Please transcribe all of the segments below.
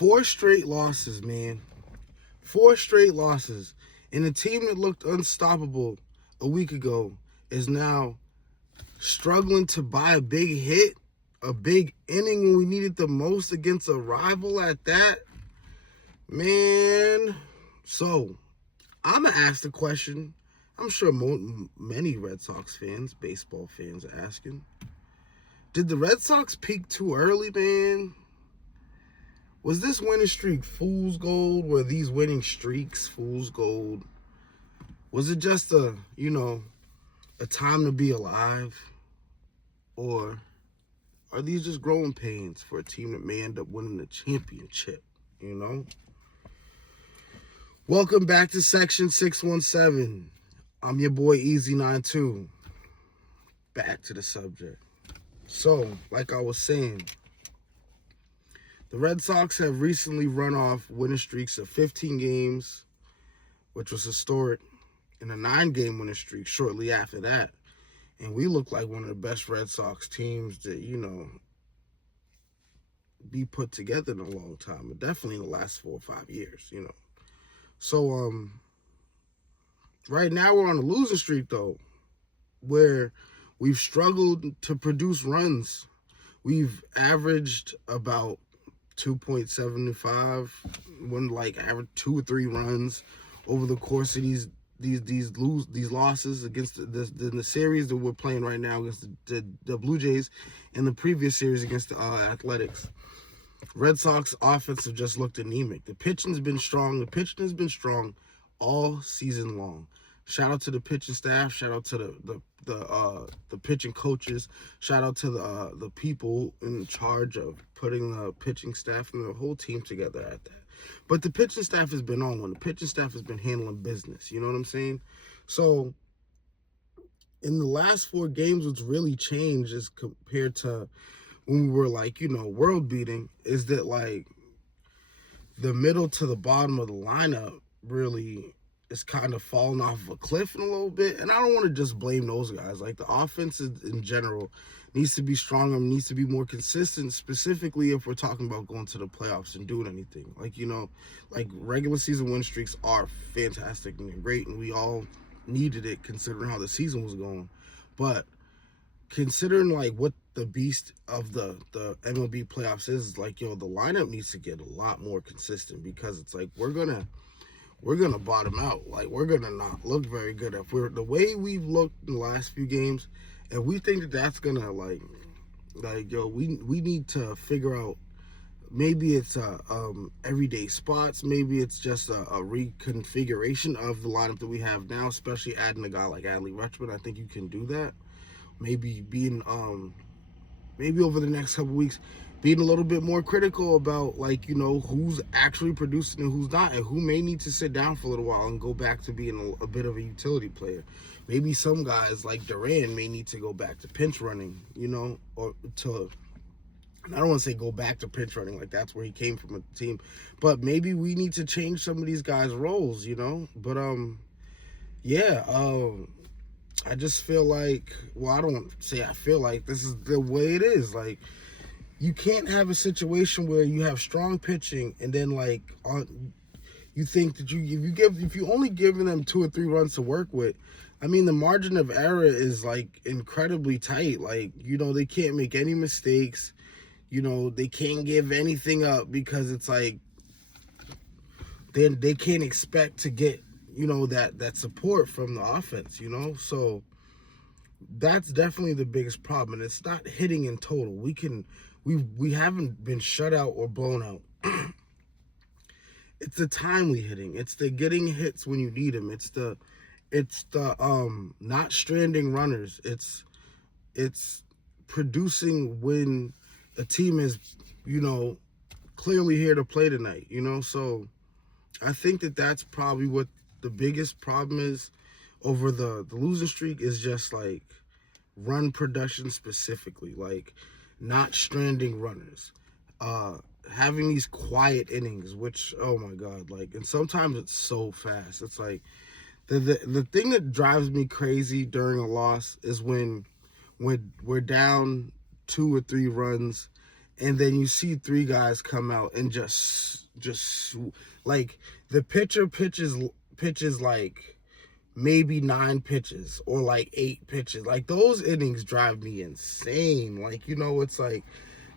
4 straight losses, man. 4 straight losses. And a team that looked unstoppable a week ago is now struggling to buy a big hit, a big inning when we needed the most against a rival at that. Man, so I'm going to ask the question. I'm sure many Red Sox fans, baseball fans are asking, did the Red Sox peak too early, man? Was this winning streak fool's gold? Were these winning streaks fool's gold? Was it just a time to be alive? Or are these just growing pains for a team that may end up winning the championship, Welcome back to Section 617. I'm your boy Easy92. Back to the subject. So, like I was saying, the Red Sox have recently run off winning streaks of 15 games, which was historic, and a 9-game winning streak shortly after that. And we look like one of the best Red Sox teams that, be put together in a long time, but definitely in the last 4 or 5 years, So, right now we're on a losing streak, though, where we've struggled to produce runs. We've averaged about 2.75, average 2 or 3 runs over the course of these losses against the series that we're playing right now against the Blue Jays, and the previous series against the Athletics. Red Sox offense have just looked anemic. The pitching has been strong. The pitching has been strong all season long. Shout out to the pitching staff. Shout out to the pitching coaches. Shout out to the people in charge of putting the pitching staff and the whole team together at that. But the pitching staff has been on one. The pitching staff has been handling business. You know what I'm saying? So in the last 4 games, what's really changed is compared to when we were world beating, is that the middle to the bottom of the lineup really is kind of falling off of a cliff in a little bit. And I don't want to just blame those guys. The offense in general needs to be stronger, needs to be more consistent, specifically if we're talking about going to the playoffs and doing anything. Regular season win streaks are fantastic and they're great, and we all needed it considering how the season was going. But considering what the beast of the MLB playoffs is, the lineup needs to get a lot more consistent, because it's we're gonna bottom out. We're gonna not look very good if we're the way we've looked in the last few games, and we think that's gonna we need to figure out, maybe it's everyday spots, maybe it's just a reconfiguration of the lineup that we have now, especially adding a guy like Adley Rutschman. I think you can do that. Maybe being maybe over the next couple weeks, being a little bit more critical about who's actually producing and who's not, and who may need to sit down for a little while and go back to being a bit of a utility player. Maybe some guys like Duran may need to go back to pinch running, or to, I don't want to say go back to pinch running, that's where he came from at the team, but maybe we need to change some of these guys' roles, but I just feel I don't say I feel this is the way it is. You can't have a situation where you have strong pitching and then you think that if you only giving them 2 or 3 runs to work with, I mean, the margin of error is incredibly tight. They can't make any mistakes. They can't give anything up, because it's then they can't expect to get that support from the offense, so that's definitely the biggest problem. And it's not hitting in total. We haven't been shut out or blown out. It's the timely hitting. It's the getting hits when you need them. It's the not stranding runners. It's producing when a team is clearly here to play tonight. So I think that's probably what the biggest problem is over the losing streak, is just run production specifically, not stranding runners, having these quiet innings, which, oh my God, and sometimes it's so fast. It's the thing that drives me crazy during a loss is when we're down 2 or 3 runs and then you see three guys come out and just like the pitcher pitches like maybe 9 pitches or like 8 pitches. Like those innings drive me insane. Like, it's like,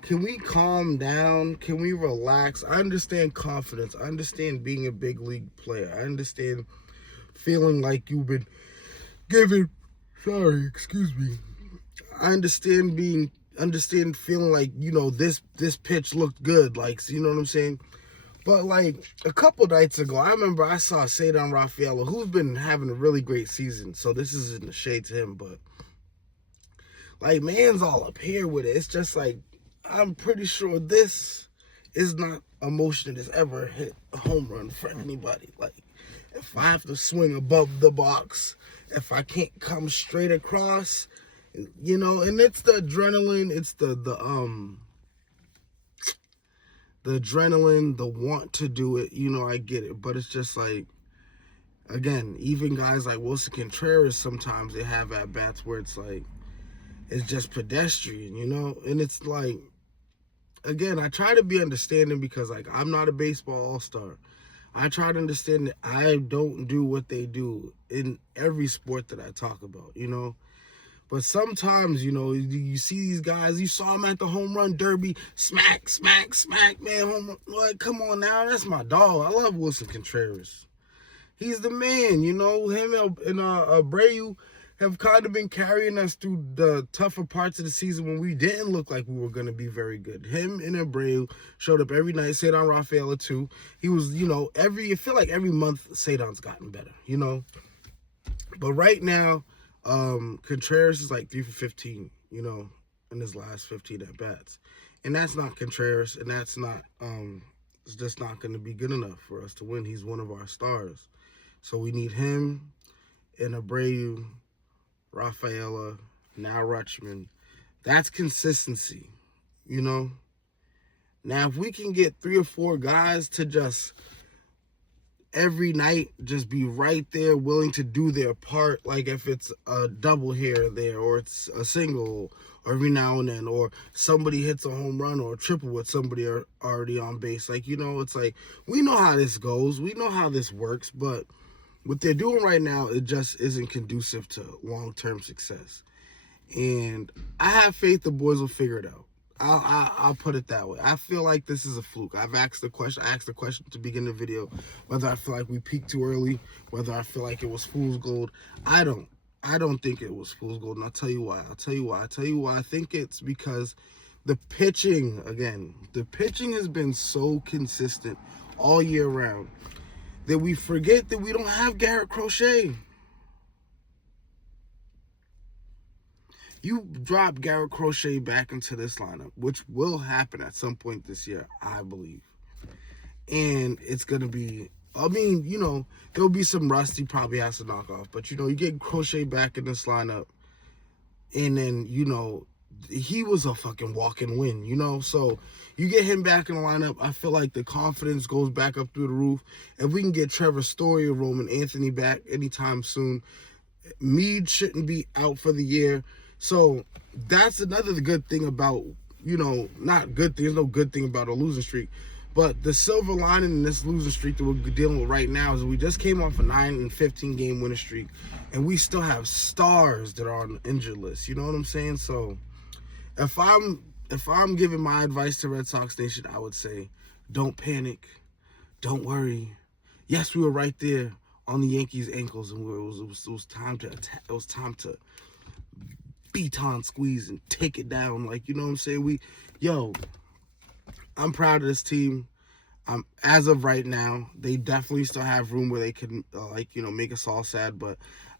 can we calm down? Can we relax? I understand confidence. I understand being a big league player. I understand feeling like you've been given, excuse me. I understand feeling like, this pitch looked good. Like, you know what I'm saying? But like a couple nights ago, I remember I saw Cedar Rafaela, who's been having a really great season. So this isn't a shade to him, but like man's all up here with it. It's just like, I'm pretty sure this is not a motion that's ever hit a home run for anybody. Like if I have to swing above the box, if I can't come straight across, and it's the adrenaline, it's the adrenaline, the want to do it, I get it. But it's just like, again, even guys like Wilson Contreras, sometimes they have at-bats where it's like, it's just pedestrian, And it's like, again, I try to be understanding because, like, I'm not a baseball all-star. I try to understand that I don't do what they do in every sport that I talk about, But sometimes, you see these guys, you saw them at the home run derby, smack, smack, smack, man, home run. Like, come on now, that's my dog. I love Wilson Contreras. He's the man, him and Abreu have kind of been carrying us through the tougher parts of the season when we didn't look like we were going to be very good. Him and Abreu showed up every night. Cedar Rafaela too. He was, I feel like every month Cedr's gotten better, But right now, Contreras is like 3 for 15, in his last 15 at bats, and that's not Contreras, and that's not, it's just not going to be good enough for us to win. He's one of our stars, so we need him and Abreu, Rafaela, now Rutschman. That's consistency, Now, if we can get 3 or 4 guys to just every night just be right there, willing to do their part, like if it's a double here or there, or it's a single, or every now and then, or somebody hits a home run or a triple with somebody already on base. Like, it's like, we know how this goes. We know how this works, but what they're doing right now, it just isn't conducive to long-term success. And I have faith the boys will figure it out. I'll put it that way. I feel like this is a fluke. I asked the question to begin the video, whether I feel like we peaked too early, whether I feel like it was fool's gold. I don't think it was fool's gold, and I'll tell you why. I think it's because the pitching has been so consistent all year round that we forget that we don't have Garrett Crochet. You drop Garrett Crochet back into this lineup, which will happen at some point this year, I believe. And it's going to be, there'll be some rust he probably has to knock off. But, you get Crochet back in this lineup, and then, he was a fucking walk-in win, So you get him back in the lineup, I feel like the confidence goes back up through the roof. If we can get Trevor Story or Roman Anthony back anytime soon, Meade shouldn't be out for the year. So that's another good thing about, not good thing, there's no good thing about a losing streak. But the silver lining in this losing streak that we're dealing with right now is we just came off a 9 and 15 game winning streak, and we still have stars that are on the injured list. You know what I'm saying? So if I'm giving my advice to Red Sox Nation, I would say, don't panic, don't worry. Yes, we were right there on the Yankees' ankles, and it was time to attack. It was time to beton squeeze and take it down. Like, you know what I'm saying? I'm proud of this team. As of right now, they definitely still have room where they can, make us all sad. But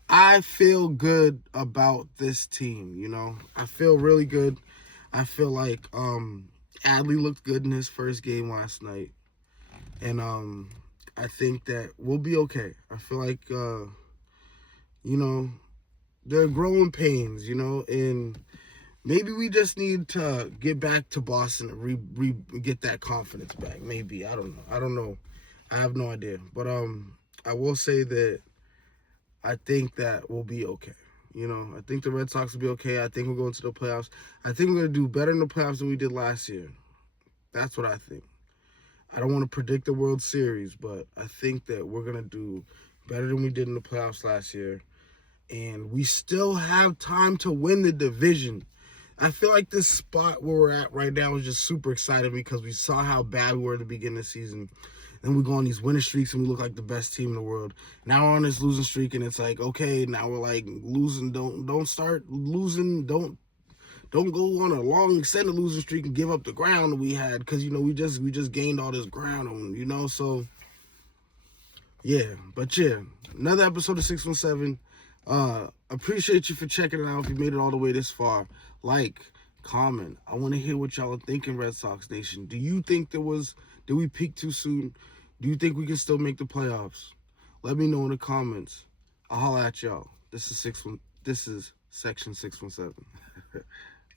I feel good about this team, I feel really good. I feel like Adley looked good in his first game last night. And I think that we'll be okay. I feel like, they're growing pains, and maybe we just need to get back to Boston and get that confidence back. Maybe. I don't know. I have no idea. But I will say that I think that we'll be okay. I think the Red Sox will be okay. I think we're going to the playoffs. I think we're going to do better in the playoffs than we did last year. That's what I think. I don't want to predict the World Series, but I think that we're going to do better than we did in the playoffs last year. And we still have time to win the division. I feel like this spot where we're at right now is just super exciting because we saw how bad we were at the beginning of the season. Then we go on these winning streaks and we look like the best team in the world. Now we're on this losing streak and it's like, okay, now we're like losing. Don't start losing. Don't go on a long extended losing streak and give up the ground we had because we just gained all this ground on. So yeah, but yeah, another episode of 617. Appreciate you for checking it out. If you made it all the way this far, like, comment. I want to hear what y'all are thinking, Red Sox Nation. Do you think did we peak too soon? Do you think we can still make the playoffs? Let me know in the comments. I'll holler at y'all. This is Section 617.